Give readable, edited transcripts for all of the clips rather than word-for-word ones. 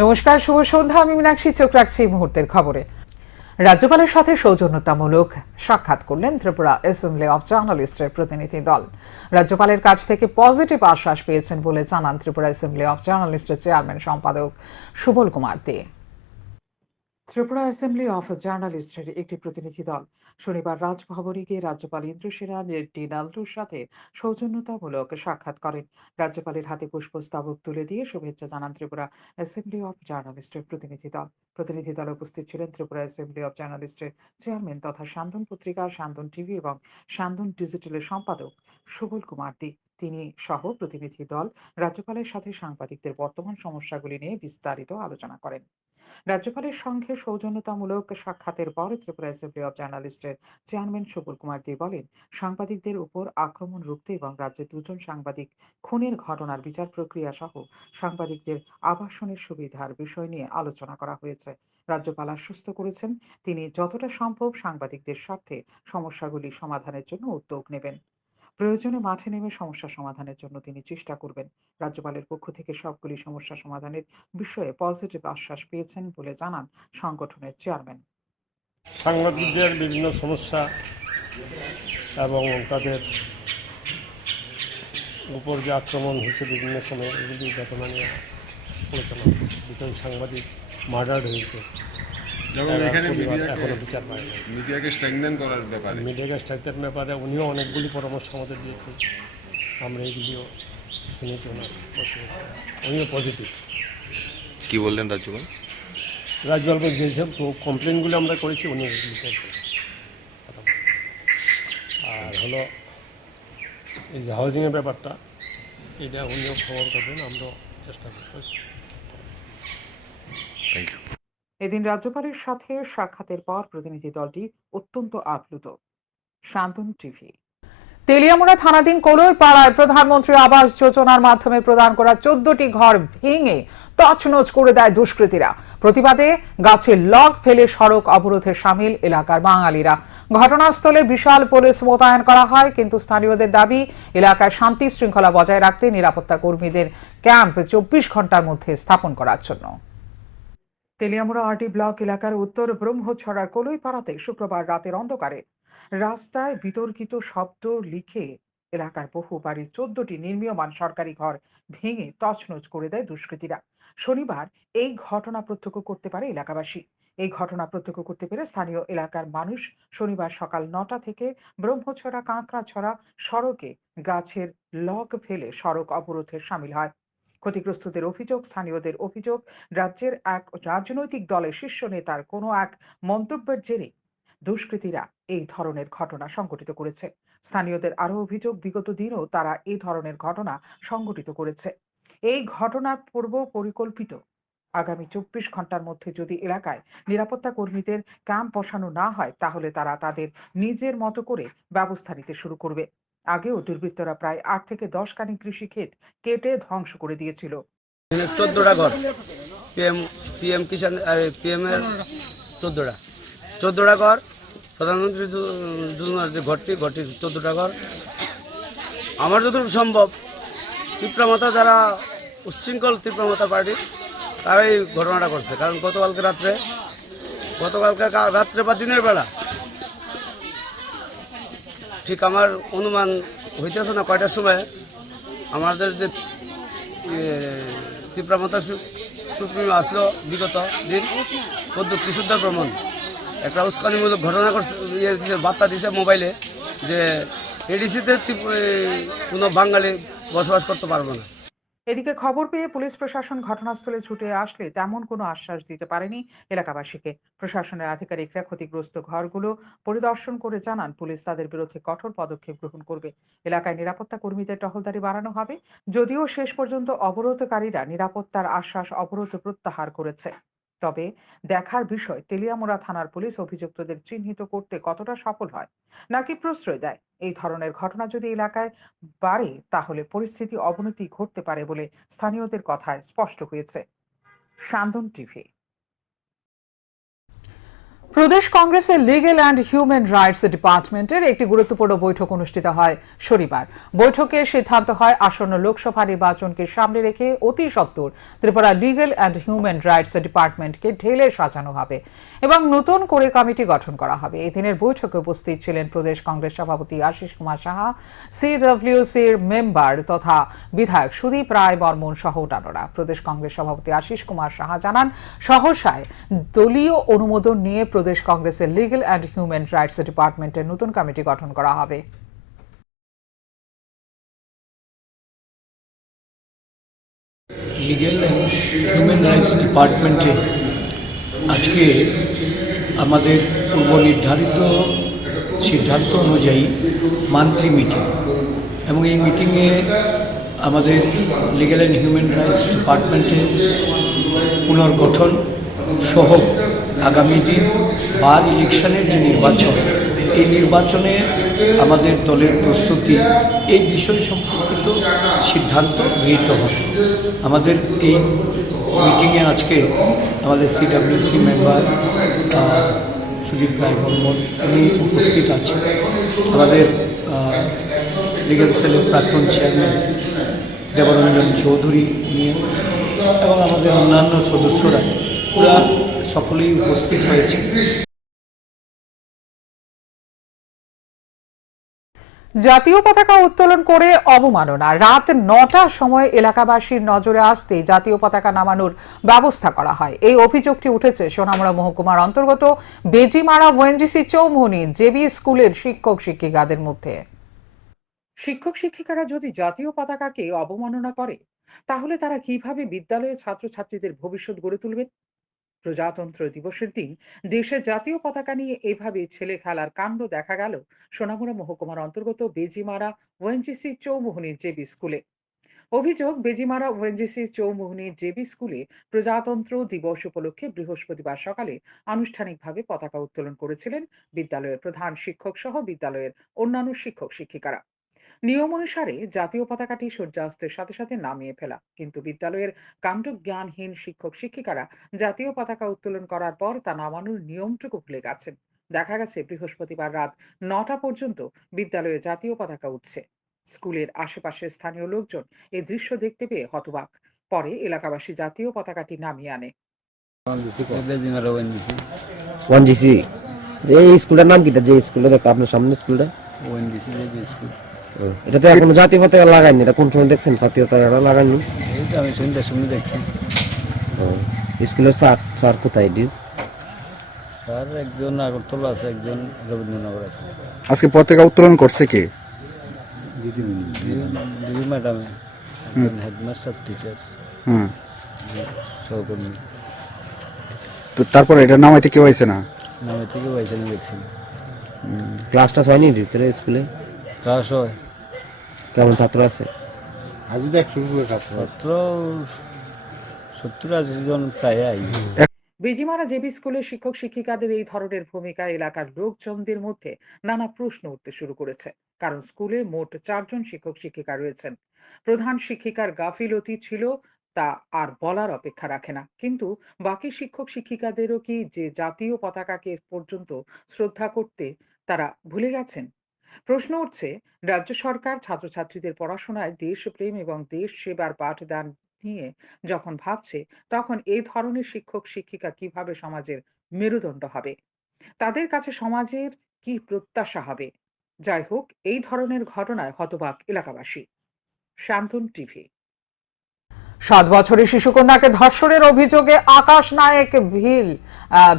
নমস্কার, শুভ সন্ধ্যা। আমি মীনাক্ষী, চোখ রাখছি মুহূর্তের খবরে। রাজ্যপালের সাথে সৌজন্যতামূলক সাক্ষাৎ করলেন ত্রিপুরা অ্যাসেম্বলি অব জার্নালিস্টের প্রতিনিধি দল। রাজ্যপালের কাছ থেকে পজিটিভ আশ্বাস পেয়েছেন বলে জানান ত্রিপুরা অ্যাসেম্বলি অব জার্নালিস্টের চেয়ারম্যান সম্পাদক সুবল কুমার দে। ত্রিপুরা অ্যাসেম্বলি অফ জার্নালিস্টের একটি প্রতিনিধি দল শনিবার রাজভবনে গিয়ে রাজ্যপাল ইন্দ্রসেনা রেড্ডি নালটুর সাথে সৌজন্যতামূলক সাক্ষাৎ করেন। রাজ্যপালের হাতে পুষ্পস্তবক তুলে দিয়ে শুভেচ্ছা জানান ত্রিপুরা অ্যাসেম্বলি অফ জার্নালিস্টের প্রতিনিধি দল। প্রতিনিধি দলে উপস্থিত ছিলেন ত্রিপুরা অ্যাসেম্বলি অফ জার্নালিস্টের চেয়ারম্যান তথা সান্দন পত্রিকা, সান্দন টিভি এবং সান্দন ডিজিটালের সম্পাদক সুবল কুমার দে। তিনি সহ প্রতিনিধি দল রাজ্যপালের সাথে সাংবাদিকদের বর্তমান সমস্যাগুলি নিয়ে বিস্তারিত আলোচনা করেন। রাজ্যপালের সঙ্গে সৌজন্যতামূলক সাক্ষাতের পর ত্রিপুরা অ্যাসেম্বলি অব জার্নালিস্টের চেয়ারম্যান সুবল কুমার দে বলেন, সাংবাদিকদের উপর আক্রমণ রুখতে এবং রাজ্যে 2 জন সাংবাদিক খুনের ঘটনার বিচার প্রক্রিয়া সহ সাংবাদিকদের আবাসনের সুবিধার বিষয় নিয়ে আলোচনা করা হয়েছে। রাজ্যপাল আশ্বস্ত করেছেন, তিনি যতটা সম্ভব সাংবাদিকদের স্বার্থে সমস্যাগুলি সমাধানের জন্য উদ্যোগ নেবেন। প্রয়োজনে মাঠে নেমে সমস্যা সমাধানের জন্য তিনি চেষ্টা করবেন। রাজ্যপালের পক্ষ থেকে সবগুলি সমস্যা সমাধানের বিষয়ে পজিটিভ আশ্বাস পেয়েছেন বলে জানান সংগঠনের চেয়ারম্যান। সাংবাদিকদের বিভিন্ন সমস্যা এবং তাদের উপর যে আক্রমণ হয়েছে বিভিন্ন সময় এগুলি ঘটনা নিয়ে আলোচনা হয়েছে। 2 জন সাংবাদিক মার্ডার হয়েছে, এখনো বিচার পায় না। মিডিয়াকে স্ট্রেংথেন করার ব্যাপারে মিডিয়াকে স্ট্রাইকের ব্যাপারে উনিও অনেকগুলি পরামর্শ আমাদের দিয়েছেন, আমরা এইগুলিও শুনেছি। উনিও পজিটিভ। কি বললেন রাজ্যপাল? রাজ্যপাল যেসব কমপ্লেনগুলো আমরা করেছি উনি এগুলিতে কথা বলেন। আর হলো এই যে হাউজিংয়ের ব্যাপারটা, এটা উনিও খবর করবেন, আমরাও চেষ্টা করব। Thank you. এদিন রাজ্যপালের সাথে সাক্ষাতের পর প্রতিনিধি দলটি অত্যন্ত আপ্লুত। শান্তন টিভি। তেলিয়ামুড়া থানাধীন কলই পাড়ায় প্রধানমন্ত্রী আবাস যোজনার মাধ্যমে প্রদান করা 14টি ঘর ভেঙে তছনছ করে দেয় দুষ্কৃতীরা। প্রতিবাদে গাছে লগ ফেলে সড়ক অবরোধে সামিল এলাকার বাঙালিরা। ঘটনাস্থলে বিশাল পুলিশ মোতায়েন করা হয়, কিন্তু স্থানীয়দের দাবি এলাকায় শান্তি শৃঙ্খলা বজায় রাখতে নিরাপত্তা কর্মীদের ক্যাম্প 24 ঘন্টার মধ্যে স্থাপন করার জন্য। তেলিয়ামুড়া আরটি ব্লক এলাকার উত্তর ব্রহ্মছড়ার কলইপাড়াতে শুক্রবার রাতের অন্ধকারে রাস্তায় বিতর্কিত শব্দ লিখে এলাকার বহু বাড়ির 14টি নির্মীয়মান সরকারি ঘর ভেঙে তছনছ করে দেয় দুষ্কৃতীরা। শনিবার এই ঘটনা প্রত্যক্ষ করতে পারে এলাকাবাসী। এই ঘটনা প্রত্যক্ষ করতে পেরে স্থানীয় এলাকার মানুষ শনিবার সকাল 9টা থেকে ব্রহ্মছড়া কাঁকড়াছড়া সড়কে গাছের লগ ফেলে সড়ক অবরোধে সামিল হয়। ক্ষতিগ্রস্তদের অভিযোগ, স্থানীয়দের অভিযোগ, রাজ্যের এক রাজনৈতিক দলের শীর্ষ নেতার কোনো এক মন্তব্যের জেরে দুষ্কৃতীরা এই ধরনের ঘটনা সংঘটিত করেছে। স্থানীয়দের আরো অভিযোগ, বিগত দিনও তারা এই ধরনের ঘটনা সংঘটিত করেছে। এই ঘটনার পূর্ব পরিকল্পিত। আগামী 24 ঘন্টার মধ্যে যদি এলাকায় নিরাপত্তা কর্মীদের ক্যাম্প বসানো না হয়, তাহলে তারা তাদের নিজের মতো করে ব্যবস্থা নিতে শুরু করবে। আগেও দুর্বৃত্তরা প্রায় 8 থেকে 10 খানি কৃষি ক্ষেত কেটে ধ্বংস করে দিয়েছিল। 14টা ঘর পিএম কিষাণ পিএম এর 14টা ঘর, প্রধানমন্ত্রী যোজনার যে ঘরটি 14টা ঘর। আমার যতটুকু সম্ভব তীব্রমাতা যারা উচ্ছৃঙ্খল তীব্রমাতা পার্টি তারাই ঘটনাটা করছে। কারণ গতকালকে রাত্রে বা দিনের বেলা ঠিক আমার অনুমান হইতেছে না কয়টার সময় আমাদের যে তীব্রমাতা সুপ্রিমো আসলো বিগত দিন কৃষকদের ভ্রমণ একটা উস্কানিমূলক ঘটনা করছে, বার্তা দিছে মোবাইলে যে এডিসিতে কোনো বাঙালি বসবাস করতে পারবে না। এদিকে খবর পেয়ে পুলিশ প্রশাসন ঘটনাস্থলে ছুটে আসলে তেমন কোনো আশ্বাস দিতে পারেনি এলাকাবাসীকে। প্রশাসনের আধিকারিকরা ক্ষতিগ্রস্ত ঘরগুলো পরিদর্শন করে জানান, পুলিশ তাদের বিরুদ্ধে কঠোর পদক্ষেপ গ্রহণ করবে। এলাকায় নিরাপত্তা কর্মীদের টহলদারি বাড়ানো হবে। যদিও শেষ পর্যন্ত অবরোধকারীরা নিরাপত্তার আশ্বাস অবরোধ প্রত্যাহার করেছে। তবে দেখার বিষয়, তেলিয়ামুড়া থানার পুলিশ অভিযুক্তদের চিহ্নিত করতে কতটা সফল হয়, নাকি প্রশ্রয় দেয়। এই ধরনের ঘটনা যদি এলাকায় বাড়ে, তাহলে পরিস্থিতি অবনতি ঘটতে পারে বলে স্থানীয়দের কথায় স্পষ্ট হয়েছে। শান্তন টিভি। প্রদেশ কংগ্রেসের লিগ্যাল অ্যান্ড হিউম্যান রাইটস ডিপার্টমেন্টের একটি গুরুত্বপূর্ণ বৈঠক অনুষ্ঠিত হয় শনিবার। বৈঠকে সিদ্ধান্ত হয় আসন্ন লোকসভা নির্বাচনকে সামনে রেখে অতি সত্বর Tripura legal and human rights ডিপার্টমেন্টকে ঢেলে সাজানো হবে এবং নতুন করে কমিটি গঠন করা হবে। এই দিনের বৈঠকে উপস্থিত ছিলেন প্রদেশ কংগ্রেস সভাপতি আশিস কুমার সাহা, সিডব্লিউসির মেম্বার তথা বিধায়ক সুদীপ রায় বর্মন সহ অন্যান্যরা। প্রদেশ কংগ্রেস সভাপতি আশিস কুমার সাহা জানান, সহসায় দলীয় অনুমোদন নিয়ে প্রদেশ কংগ্রেসের লিগ্যাল অ্যান্ড হিউম্যান রাইটস ডিপার্টমেন্টের নতুন কমিটি গঠন করা হবে। লিগ্যাল অ্যান্ড হিউম্যান রাইটস ডিপার্টমেন্টে আজকে আমাদের পূর্ব নির্ধারিত সিদ্ধান্ত অনুযায়ী মান্থলি মিটিং, এবং এই মিটিংয়ে আমাদের লিগ্যাল অ্যান্ড হিউম্যান রাইটস ডিপার্টমেন্টের পুনর্গঠন সহ আগামী দিন বার ইলেকশনের যে নির্বাচন, এই নির্বাচনে আমাদের দলের প্রস্তুতি, এই বিষয় সম্পর্কিত সিদ্ধান্ত গৃহীত হবে। আমাদের এই মিটিংয়ে আজকে আমাদের সিডব্লিউসি মেম্বার সুদীপ রায় বর্মন উনি উপস্থিত আছেন, আমাদের লিগ্যাল সেলের প্রাক্তন চেয়ারম্যান দেবরঞ্জন চৌধুরী নিয়ে, এবং আমাদের অন্যান্য সদস্যরা ওরা সকলেই উপস্থিত হয়েছে। জাতীয় পতাকা উত্তোলন করে অবমাননা, রাত ৯টার সময় এলাকাবাসীর নজরে আসতে জাতীয় পতাকা নামানোর ব্যবস্থা করা হয়। এই অভিযোগটি উঠেছে সোনামুড়া মহকুমার অন্তর্গত বেজিমারা ওএনজিসি চৌমুহনী জেবি স্কুলের শিক্ষক শিক্ষিকাদের মধ্যে। শিক্ষক শিক্ষিকারা যদি জাতীয় পতাকাকে অবমাননা করে, তাহলে তারা কিভাবে বিদ্যালয়ের ছাত্রছাত্রীদের ভবিষ্যৎ গড়ে তুলবেন? প্রজাতন্ত্র দিবসের দিন দেশের জাতীয় পতাকা নিয়ে এভাবে ছেলে খেলার কাণ্ড দেখা গেল সোনামুড়া মহকুমার অন্তর্গত বেজিমারা ওএনজিসি চৌমুহনীর জেবি স্কুলে। অভিযোগ, বেজিমারা ওএনজিসি চৌমুহনীর জেবি স্কুলে প্রজাতন্ত্র দিবস উপলক্ষে বৃহস্পতিবার সকালে আনুষ্ঠানিকভাবে পতাকা উত্তোলন করেছিলেন বিদ্যালয়ের প্রধান শিক্ষক সহ বিদ্যালয়ের অন্যান্য শিক্ষক শিক্ষিকারা। নিয়ম অনুসারে জাতীয় পতাকাটি সূর্যাস্তের সাথে সাথে নামিয়ে ফেলা, কিন্তু বিদ্যালয়ের কাণ্ডজ্ঞানহীন শিক্ষক শিক্ষিকারা জাতীয় পতাকা উত্তোলন করার পর তা নামানোর নিয়মটুকু ভুলে গেছেন। দেখা গেছে বৃহস্পতিবার রাত ৯টা পর্যন্ত বিদ্যালয়ে জাতীয় পতাকা উঠছে। স্কুলের আশেপাশের স্থানীয় লোকজন এই দৃশ্য দেখতে পেয়ে হতবাক। পরে এলাকাবাসী জাতীয় পতাকাটি নামিয়ে আনে। ওএনজিসি যে এই স্কুলটার নাম কিটা, যে স্কুলটা দেখো আপনার সামনে স্কুলটা ওএনজিসি স্কুল, এটা তো এখনো জাতীয় পতাকা লাগায়নি, এটা কোন সময় দেখছেন জাতীয় পতাকা লাগায়নি? এইটা আমি সন্ধ্যার সময় দেখছি। স্কুলের স্যার কোথায় এটি? স্যার একজন আগরতলা আছে, একজন রবীন্দ্রনগর আছে। আজকে পতাকা উত্তোলন করছে কে? দিদি ম্যাডাম, হেডমাস্টার, টিচার, হুম, সহকর্মী। তো তারপরে এটা নামাইতে কেউ আইছে না? নামে থেকে পয়সা নিয়ে দেখছি। ক্লাসটা হয়নি ভিতরে স্কুলে? ক্লাস হয়, কেমন ছাত্র আছে? ছাত্র 70-80 জন প্রায় আই। বেজিমারা জেবি স্কুলের শিক্ষক শিক্ষিকাদের এই ধরনের ভূমিকা এলাকার লোকজনদের মধ্যে নানা প্রশ্ন উঠতে শুরু করেছে। কারণ স্কুলে মোট 4 জন শিক্ষক শিক্ষিকা রয়েছেন। প্রধান শিক্ষিকার গাফিলতি ছিল তা আর বলার অপেক্ষা রাখে না, কিন্তু বাকি শিক্ষক শিক্ষিকাদেরও কি যে জাতীয় পতাকাকে পর্যন্ত শ্রদ্ধা করতে তারা ভুলে গেছেন? প্রশ্ন উঠছে, রাজ্য সরকার ছাত্রছাত্রীদের পড়াশোনায় দেশপ্রেম এবং দেশ সেবার পাঠদান নিয়ে যখন ভাবছে, তখন এই ধরনের শিক্ষক শিক্ষিকা কিভাবে সমাজের মেরুদণ্ড হবে? তাদের কাছে সমাজের কি প্রত্যাশা হবে? যাই হোক, এই ধরনের ঘটনায় হতবাক এলাকাবাসী। শান্তন টিভি। 7 বছরের শিশুকন্যাকে ধর্ষণের অভিযোগে আকাশ নায়েক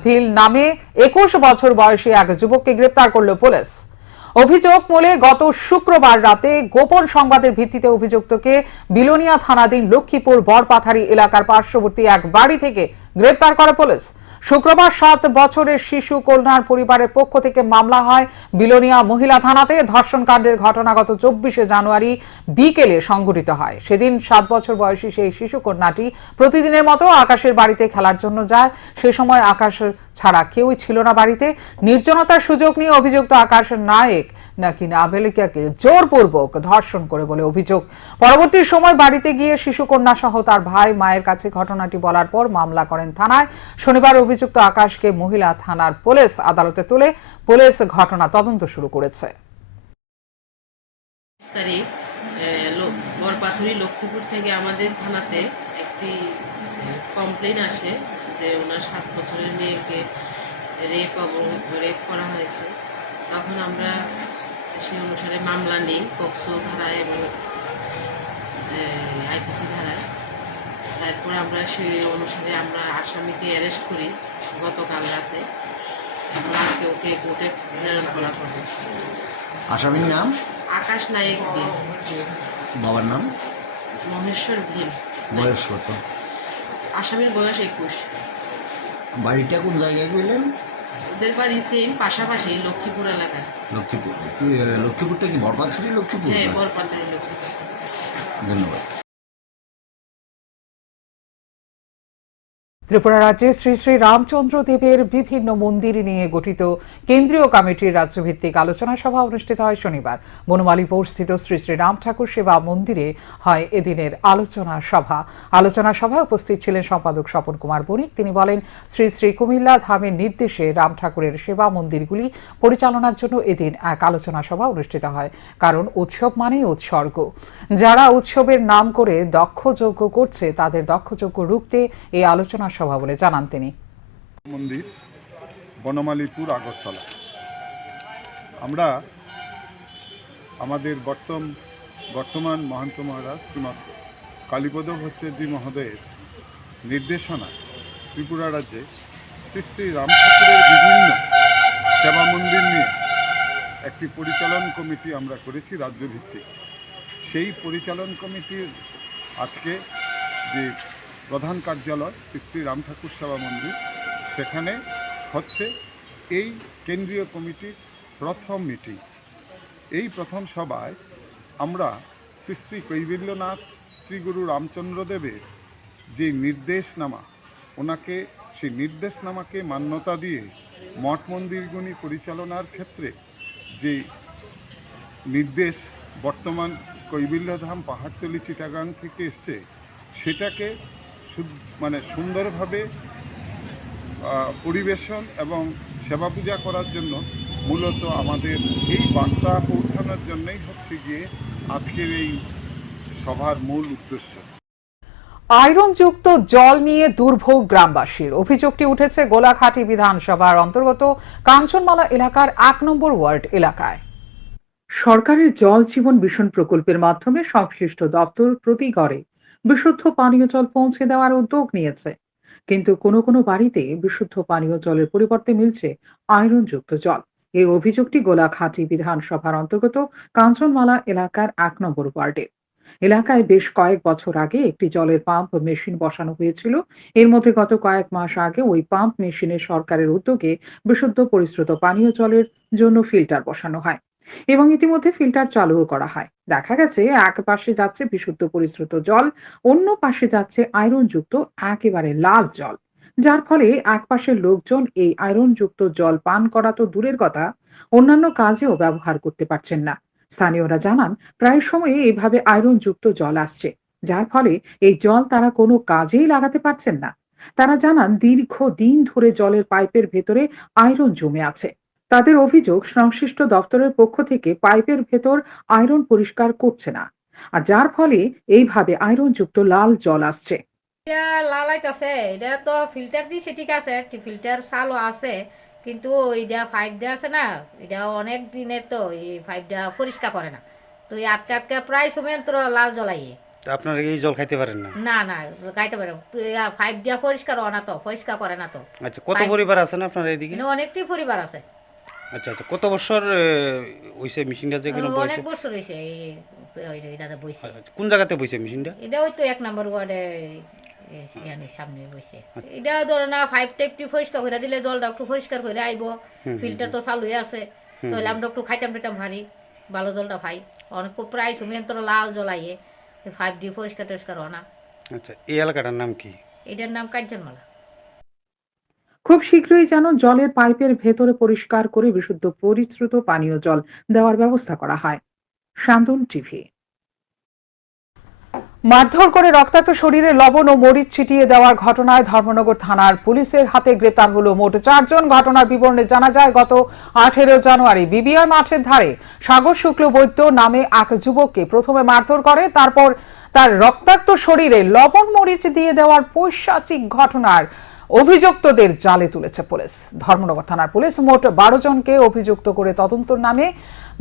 ভিল নামে 21 বছর বয়সী এক যুবককে গ্রেপ্তার করল পুলিশ। অভিযোগ মূলে গত শুক্রবার রাতে গোপন সংবাদের ভিত্তিতে অভিযুক্তকে বিলোনিয়া থানাধীন লক্ষ্মীপুর বরপাথারি এলাকার পার্শ্ববর্তী এক বাড়ি থেকে গ্রেপ্তার করে পুলিশ। শুক্রবার 7 বছরের শিশু কন্যার পরিবারের পক্ষ থেকে মামলা হয় বিলোনিয়া মহিলা থানাতে। ধর্ষণকাণ্ডের ঘটনা গত 24শে জানুয়ারি বিকেলে সংঘটিত হয়। সেদিন 7 বছর বয়সী সেই শিশু কন্যাটি প্রতিদিনের মতো আকাশের বাড়িতে খেলার জন্য যায়। সে সময় আকাশ ছাড়া কেউই ছিল না বাড়িতে। নির্জনতার সুযোগ নিয়ে অভিযুক্ত আকাশ নায়েক নাকি নাবালিকাকে জোরপূর্বক ধর্ষণ করে বলে অভিযোগ। পরবর্তী সময় বাড়িতে গিয়ে শিশুকন্যা সহ তার ভাই মায়ের কাছে ঘটনাটি বলার পর মামলা করেন থানায়। শনিবার অভিযুক্ত আকাশকে মহিলা থানার পুলিশ আদালতে তুলে পুলিশ ঘটনা তদন্ত শুরু করেছে। তারিখ বরপাথুরি লক্ষ্মীপুর থেকে আমাদের থানাতে একটি কমপ্লেন আসে যে ওনার 7 বছরের মেয়েকে রেপ করা হয়েছে। তখন আমরা সেই অনুসারে মামলা নিই পক্সো ধারায় এবং আইপিসি ধারায়। তারপর আমরা সেই অনুসারে আমরা আসামিকে অ্যারেস্ট করি গতকাল রাতে। এখন আজকে ওকে কোর্টে প্রেরণ করা হবে। আসামির নাম আকাশ নায়েক ভিল, বাবার নাম মহেশ্বর ভিল। বয়স কত? আসামির বয়স 21। বাড়িটা কোন জায়গায় গেলেন? ওদের বাড়ি সেম পাশাপাশি লক্ষ্মীপুর এলাকায়। লক্ষ্মীপুর। কি লক্ষ্মীপুরটা কি বরপাথুরি লক্ষ্মীপুর? হ্যাঁ, বরপাথুরি লক্ষ্মীপুর। ধন্যবাদ। ত্রিপুরা রাজ্যে শ্রী শ্রী রামচন্দ্র দেবের বিভিন্ন মন্দির নিয়ে গঠিত কেন্দ্রীয় কমিটির রাজ্যভিত্তিক আলোচনা সভা অনুষ্ঠিত হয় শনিবার। বনমালীপুর স্থিত শ্রী শ্রী রাম ঠাকুর সেবা মন্দিরে হয় এদিনের আলোচনা সভা। আলোচনা সভায় উপস্থিত ছিলেন সম্পাদক স্বপন কুমার বণিক। তিনি বলেন, শ্রী শ্রী কুমিল্লা ধামের নির্দেশে রাম ঠাকুরের সেবা মন্দিরগুলি পরিচালনার জন্য এদিন এক আলোচনা সভা অনুষ্ঠিত হয়। কারণ উৎসব মানেই উৎসর্গ। যারা উৎসবের নাম করে দক্ষযজ্ঞ করছে তাদের দক্ষযজ্ঞ রুখতে এই আলোচনা সভা বলে জানান তিনি। মন্দির বনমালীপুর আগরতলা। আমরা আমাদের বর্তমান মহান্ত মহারাজ শ্রীমৎ কালীপদ ভট্টাচার্য মহোদয়ের নির্দেশনা ত্রিপুরা রাজ্যে শ্রী শ্রী রাম ঠাকুরের বিভিন্ন সেবা মন্দির নিয়ে একটি পরিচালন কমিটি আমরা করেছি রাজ্যভিত্তিক। সেই পরিচালন কমিটির আজকে যে প্রধান কার্যালয় শ্রী শ্রী রাম ঠাকুর সেবা মন্দির, সেখানে হচ্ছে এই কেন্দ্রীয় কমিটির প্রথম মিটিং। এই প্রথম সভায় আমরা শ্রী শ্রী কৈবল্যনাথ শ্রী গুরু রামচন্দ্রদেবের যে নির্দেশনামা, ওনাকে সেই নির্দেশনামাকে মান্যতা দিয়ে মঠ মন্দিরগুলি পরিচালনার ক্ষেত্রে যে নির্দেশ বর্তমান কৈবল্যধাম পাহাড়তলি চিটাগাং থেকে এসছে, সেটাকে সুন্দরভাবে পরিবেশন এবং সেবা পূজা করার জন্য মূলত আমাদের এই বার্তা পৌঁছানোর জন্যই হচ্ছে গিয়ে আজকের এই সভার মূল উদ্দেশ্য। আয়রনযুক্ত জল নিয়ে দুর্ভোগ গ্রামবাসীর। অভিযোগটি উঠেছে গোলাঘাটি বিধানসভার অন্তর্গত কাঞ্চনমালা এলাকার 1 নম্বর ওয়ার্ড এলাকায়। সরকারের জল জীবন মিশন প্রকল্পের মাধ্যমে সংশ্লিষ্ট দপ্তর প্রতি ঘরে বিশুদ্ধ পানীয় জল পৌঁছে দেওয়ার উদ্যোগ নিয়েছে, কিন্তু কোনো কোনো বাড়িতে বিশুদ্ধ পানীয় জলের পরিবর্তে মিলছে আয়রনযুক্ত জল। এই অভিযোগটি গোলাঘাটি বিধানসভার অন্তর্গত কাঞ্চনমালা এলাকার 1 নম্বর ওয়ার্ডের। এলাকায় বেশ কয়েক বছর আগে একটি জলের পাম্প মেশিন বসানো হয়েছিল। এর মধ্যে গত কয়েক মাস আগে ওই পাম্প মেশিনে সরকারের উদ্যোগে বিশুদ্ধ পরিশ্রুত পানীয় জলের জন্য ফিল্টার বসানো হয় এবং ইতিমধ্যে ফিল্টার চালুও করা হয়। দেখা গেছে এক পাশে যাচ্ছে বিশুদ্ধ পরিশ্রুত জল, অন্য পাশে যাচ্ছে আয়রনযুক্ত একেবারে লাল জল, যার ফলে এক পাশের লোকজন এই আয়রনযুক্ত জল পান করা তো দূরের কথা, অন্যান্য কাজেও ব্যবহার করতে পারছেন না। স্থানীয়রা জানান, প্রায় সময় এইভাবে আয়রনযুক্ত জল আসছে, যার ফলে এই জল তারা কোনো কাজেই লাগাতে পারছেন না। তারা জানান, দীর্ঘদিন ধরে জলের পাইপের ভেতরে আয়রন জমে আছে। তাদের অভিযোগ, সংশ্লিষ্ট দপ্তরের পক্ষ থেকে পাইপের ভেতর আয়রন পরিষ্কার করছে না, আর যার ফলে এইভাবে আয়রনযুক্ত লাল জল আসছে। এটা লালাইতেছে, এটা তো ফিল্টার দিছে, ঠিক আছে, ফিল্টার চালু আছে, কিন্তু এটা পাইপটা আছে না, এটা অনেক দিনের, তো এই পাইপটা পরিষ্কার করে না, তো এই আটকে আটকে প্রায় সময় তো লাল জলাইয়ে। আপনারা এই জল খাইতে পারেন না? না না, খাইতে পারে, পাইপটা পরিষ্কার হয় না, তো পরিষ্কার করে না। তো আচ্ছা, কত পরিবার আছে না আপনার এইদিকে? অনেকটি পরিবার আছে। আচ্ছা আচ্ছা, কত বছর হইছে মেশিনটা যে কিনা বসে? অনেক বছর হইছে এটাতে বইছে। কোন জায়গাতে বইছে মেশিনটা? এটা ওই তো 1 নম্বর ওয়ার্ডে সামনে বইছে। এটা ধরে না, পাইপ টাইপটি পরিষ্কার করে দিলে জলটা একটু পরিষ্কার করে আইব, ফিল্টার তো চালু হয়ে আছে, তাহলে আমরা একটু খাইতাম টাইতাম ভারী ভালো জলটা পাই। অনেক প্রায় সময় তো লাল জলাইয়ে, পাইপ দিয়ে পরিষ্কার টরিষ্কার হয় না। আচ্ছা, এই এলাকাটার নাম কি? এটার নাম কাঞ্চনমালা। খুব শীঘ্রই যেন জলের পাইপের ভেতরে পরিষ্কার করে বিশুদ্ধ পরিশ্রুত পানীয় জল দেওয়ার ব্যবস্থা করা হয়। শান্তন টিভি। মারধর করে রক্তাক্ত শরীরে লবণ ও মরিচ ছিটিয়ে দেওয়ার ঘটনায় ধর্মনগর থানার পুলিশের হাতে গ্রেপ্তার হলো মোট 4 জন। ঘটনার বিবরণে জানা যায়, গত 18 জানুয়ারি বিবিআই মাঠের ধারে সাগর শুক্লবৈদ্য নামে এক যুবককে প্রথমে মারধর করে, তারপর তার রক্তাক্ত শরীরে লবণ মরিচ দিয়ে দেওয়ার পৈশাচিক ঘটনার অভিযুক্তদের জালে তুলেছে পুলিশ। ধর্মনগর থানার পুলিশ মোট 12 জনকে অভিযুক্ত করে তদন্তর নামে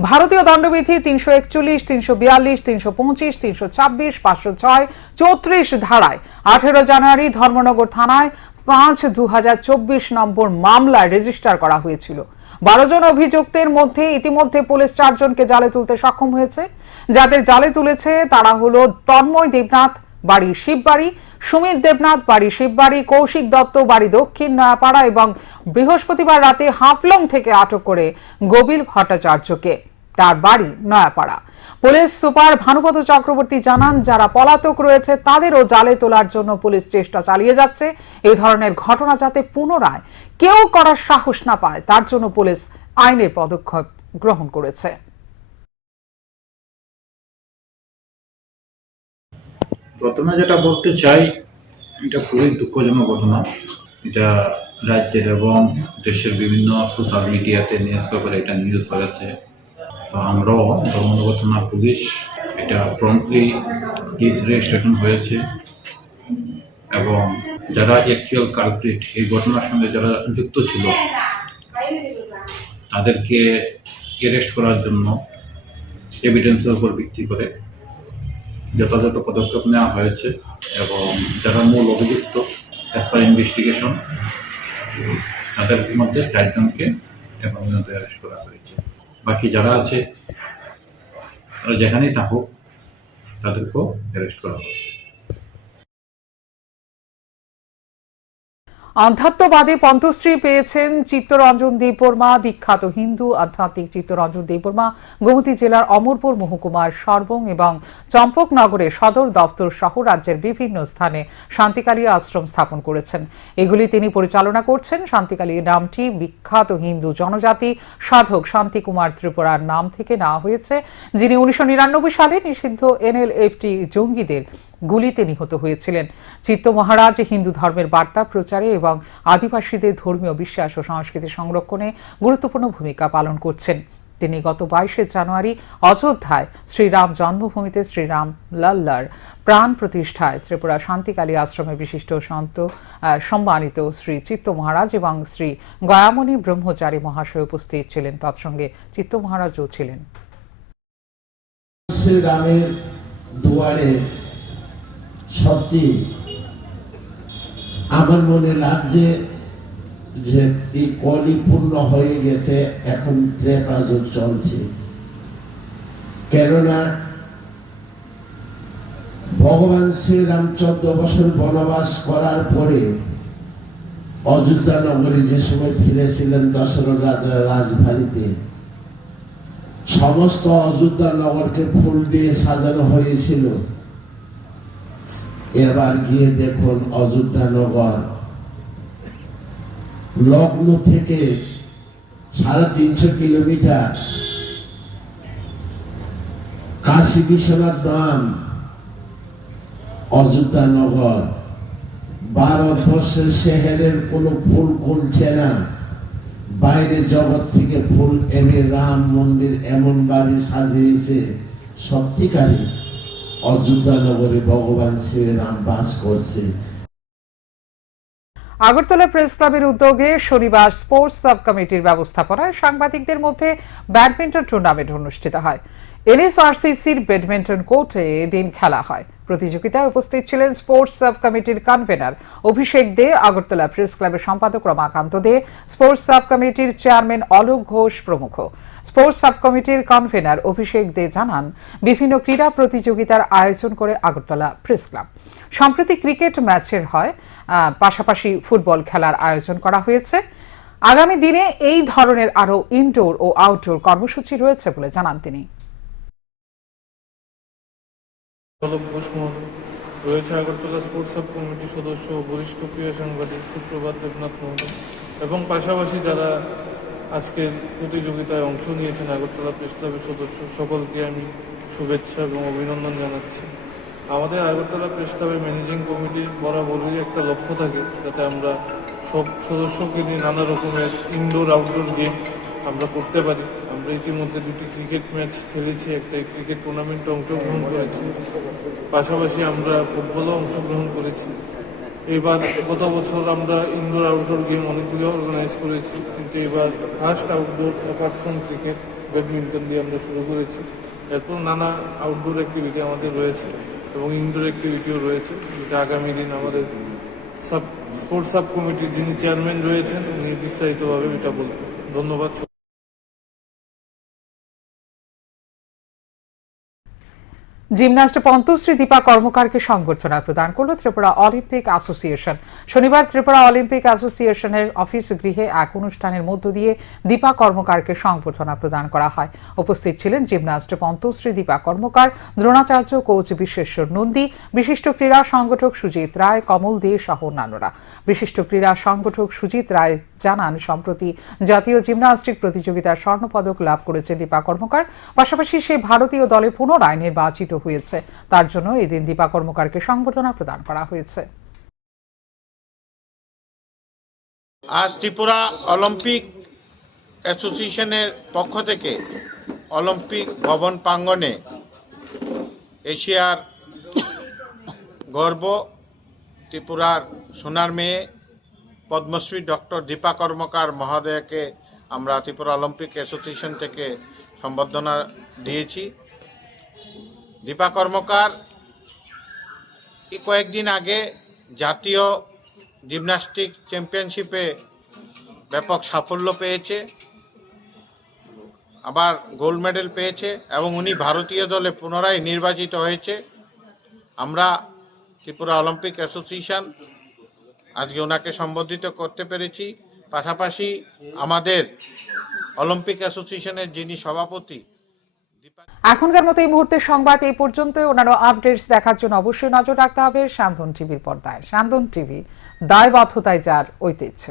ভারতীয় দণ্ডবিধি 341, 342, 325, 326, 506, 34 ধারায় 18 জানুয়ারি ধর্মনগর থানায় 5/2024 নম্বর মামলা রেজিস্টার করা হয়েছিল। 12 জন অভিযুক্তের মধ্যে ইতিমধ্যে পুলিশ 4 জনকে জালে তুলতে সক্ষম হয়েছে। যাদের জালে তুলেছে তারা হলো তন্ময় দেবনাথ, বাড়ি শিববাড়ি, সুমিত দেবনাথ, বাড়ি শিববাড়ি, কৌশিক দত্ত, বাড়ি দক্ষিণ নয়াপাড়া এবং বৃহস্পতিবার রাতে হাফলং থেকে আটক করে গোবিল ভট্টাচার্যকে, তার বাড়ি নয়াপাড়া। পুলিশ সুপার ভানুপদ চক্রবর্তী জানান, যারা পলাতক রয়েছে তাদেরও জালে তোলার জন্য পুলিশ চেষ্টা চালিয়ে যাচ্ছে। এই ধরনের ঘটনা যাতে পুনরায় কেউ করার সাহস না পায় তার জন্য পুলিশ আইনের পদক্ষেপ গ্রহণ করেছে। প্রথমে যেটা বলতে চাই, এটা খুবই দুঃখজনক ঘটনা। এটা রাজ্যের এবং দেশের বিভিন্ন সোশ্যাল মিডিয়াতে নিউজ পেপারে এটা নিউজ হয়েছে। তো আমরাও ধর্মনগর থানার পুলিশ এটা প্রম্পটলি কেস রেজিস্ট্রেশন হয়েছে এবং যারা অ্যাকচুয়াল কালপ্রিট, এই ঘটনার সঙ্গে যারা যুক্ত ছিল তাদেরকে অ্যারেস্ট করার জন্য এভিডেন্সের উপর ভিত্তি করে যথাযথ পদক্ষেপ নেওয়া হয়েছে এবং যারা মূল অভিযুক্ত অ্যাজ পার ইনভেস্টিগেশন তাদের মধ্যে 4 জনকে এখন অ্যারেস্ট করা হয়েছে। বাকি যারা আছে তারা যেখানেই থাকুক তাদেরকেও অ্যারেস্ট করা হবে। আধ্যাত্মবাদী পন্থশ্রী পেয়েছেন চিত্তরঞ্জন দেববর্মা। বিখ্যাত হিন্দু আধ্যাত্মিক চিত্তরঞ্জন দেববর্মা গোমতী জেলার অমরপুর মহকুমার সর্বং এবং চম্পকনগরে সদর দপ্তর সহ রাজ্যের বিভিন্ন স্থানে শান্তিকালী আশ্রম স্থাপন করেছেন। এগুলি তিনি পরিচালনা করছেন। শান্তিকালী নামটি বিখ্যাত হিন্দু জনজাতি সাধক শান্তিকুমার ত্রিপুরার নাম থেকে নেওয়া হয়েছে, যিনি 1999 সালে নিষিদ্ধ NLFT জঙ্গিদের গুলিতে নিহত হয়েছিলেন। চিত্ত মহারাজ হিন্দু ধর্মের বার্তা প্রচারে এবং আদিবাসীদের ধর্মীয় বিশ্বাস ও সংস্কৃতি সংরক্ষণে গুরুত্বপূর্ণ ভূমিকা পালন করছেন। তিনি গত 22 জানুয়ারি অযোধ্যায় শ্রীরাম জন্মভূমিতে শ্রীরাম লাল্লার প্রাণ প্রতিষ্ঠায় ত্রিপুরা শান্তিকালী আশ্রমের বিশিষ্ট সন্ত সম্মানিত শ্রী চিত্ত মহারাজ এবং শ্রী গয়ামণি ব্রহ্মচারী মহাশয় উপস্থিত ছিলেন। তৎসঙ্গে চিত্ত মহারাজও ছিলেন। শ্রীরামের দুয়ারে সত্যি আমার মনে লাগছে যে এই কলি পূর্ণ হয়ে গেছে, এখন ত্রেতা যুগ চলছে। কেননা ভগবান শ্রীরাম 14 বছর বনবাস করার পরে অযোধ্যা নগরে যে সময় ফিরেছিলেন দশরথ রাজার রাজবাড়িতে, সমস্ত অযোধ্যা নগরকে ফুল দিয়ে সাজানো হয়েছিল। এবার গিয়ে দেখুন অযোধ্যা নগর লগ্ন থেকে 350 কিলোমিটার, কাশী বিশ্বনাথ ধাম, অযোধ্যা নগর, ভারতবর্ষের শহরের কোনো ফুল খুলছে না। বাইরে জগৎ থেকে ফুল এনে রাম মন্দির এমন ভাবে সাজিয়েছে, সত্যিকারে অযোধ্যা নগরে ভগবান শ্রীরাম বাস করছে। আগরতলা প্রেস ক্লাবের উদ্যোগে শনিবার স্পোর্টস সাব কমিটির ব্যবস্থাপনায় সাংবাদিকদের মধ্যে ব্যাডমিন্টন টুর্নামেন্ট অনুষ্ঠিত হয়। NSRCCর ব্যাডমিন্টন কোর্টে এদিন খেলা হয়। প্রতিযোগিতায় উপস্থিত ছিলেন স্পোর্টস সাব কমিটির কনভেনার অভিষেক দে, আগরতলা প্রেস ক্লাবের সম্পাদক রমাকান্ত দে, স্পোর্টস সাব কমিটির চেয়ারম্যান অলোক ঘোষ প্রমুখ। স্পোর্টস সাব কমিটির কনভেনার অভিষেক দে জানান, বিভিন্ন ক্রীড়া প্রতিযোগিতার আয়োজন করে আগরতলা প্রেস ক্লাব। সম্প্রতি ক্রিকেট ম্যাচের হয়, পাশাপাশি ফুটবল খেলার আয়োজন করা হয়েছে। আগামী দিনে এই ধরনের আরো ইনডোর ও আউটডোর কর্মসূচি রয়েছে বলে জানান তিনি। রয়েছে আগরতলা স্পোর্টস সাব কমিটির সদস্য বরিষ্ঠ ক্রীড়া সাংবাদিক সুপ্রভাত দেবনাথ মহোদয় এবং পাশাপাশি যারা আজকের প্রতিযোগিতায় অংশ নিয়েছেন আগরতলা প্রেস ক্লাবের সদস্য সকলকে আমি শুভেচ্ছা এবং অভিনন্দন জানাচ্ছি। আমাদের আগরতলা প্রেস ক্লাবের ম্যানেজিং কমিটির বরাবরই একটা লক্ষ্য থাকে যাতে আমরা সব সদস্যকে নিয়ে নানা রকমের ইনডোর আউটডোর গেম আমরা করতে পারি। আমরা ইতিমধ্যে 2টি ক্রিকেট ম্যাচ খেলেছি, একটা ক্রিকেট টুর্নামেন্টে অংশগ্রহণ করেছি, পাশাপাশি আমরা ফুটবলেও অংশগ্রহণ করেছি। এবার গত বছর আমরা ইনডোর আউটডোর গেম অনেকগুলো অর্গানাইজ করেছি, কিন্তু এবার first outdoor apart from cricket badminton দিয়ে আমরা শুরু করেছি। এরপর নানা আউটডোর অ্যাক্টিভিটি আমাদের রয়েছে এবং ইনডোর অ্যাক্টিভিটিও রয়েছে, যেটা আগামী দিন আমাদের স্পোর্টস সাব কমিটির যিনি চেয়ারম্যান রয়েছেন উনি বিস্তারিতভাবে এটা বলবেন। ধন্যবাদ। জিমন্যাস্ট পন্তশ্রী দীপা কর্মকারকে সংবর্ধনা প্রদান করল ত্রিপুরা অলিম্পিক অ্যাসোসিয়েশন। শনিবার ত্রিপুরা অলিম্পিক অ্যাসোসিয়েশনের অফিস গৃহে এক অনুষ্ঠানের মধ্য দিয়ে দীপা কর্মকারকে সংবর্ধনা প্রদান করা হয়। উপস্থিত ছিলেন জিমন্যাস্ট পন্তশ্রী দীপা কর্মকার, দ্রোণাচার্য কোচ বিশ্বেশ্বর নন্দী, বিশিষ্ট ক্রীড়া সংগঠক সুজিত রায়, কমল দে সহ অন্যান্যরা। বিশিষ্ট ক্রীড়া সংগঠক সুজিত রায় জানান, সম্প্রতি জাতীয় জিমন্যাস্টিক প্রতিযোগিতার স্বর্ণপদক লাভ করেছে দীপা কর্মকার। পাশাপাশি সে ভারতীয় দলে পুনরায় নির্বাচিত হয়েছে। তার জন্য এদিন দীপা কর্মকারকে সংবর্ধনা প্রদান করা হয়েছে। আজ ত্রিপুরা অলিম্পিক অ্যাসোসিয়েশনের পক্ষ থেকে অলিম্পিক ভবন প্রাঙ্গণে এশিয়ার গর্ব ত্রিপুরার সোনার মেয়ে পদ্মশ্রী ডক্টর দীপা কর্মকার মহোদয়কে আমরা ত্রিপুরা অলিম্পিক অ্যাসোসিয়েশন থেকে সম্বর্ধনা দিয়েছি। দীপা কর্মকার কয়েকদিন আগে জাতীয় জিমন্যাস্টিক চ্যাম্পিয়নশিপে ব্যাপক সাফল্য পেয়েছে, আবার গোল্ড মেডেল পেয়েছে এবং উনি ভারতীয় দলে পুনরায় নির্বাচিত হয়েছে। আমরা ত্রিপুরা অলিম্পিক অ্যাসোসিয়েশন আজকে ওনাকে সম্বোধিত করতে পেরেছি। পাশাপাশি আমাদের অলিম্পিক অ্যাসোসিয়েশনের যিনি সভাপতি। এখনকার মতো এই মুহূর্তের সংবাদ এই পর্যন্ত। অন্যান্য আপডেটস দেখার জন্য অবশ্যই নজর রাখতে হবে সান্দন টিভির পর্দায়। সান্দন টিভি, দায়বদ্ধতায় যার ঐতিহ্য।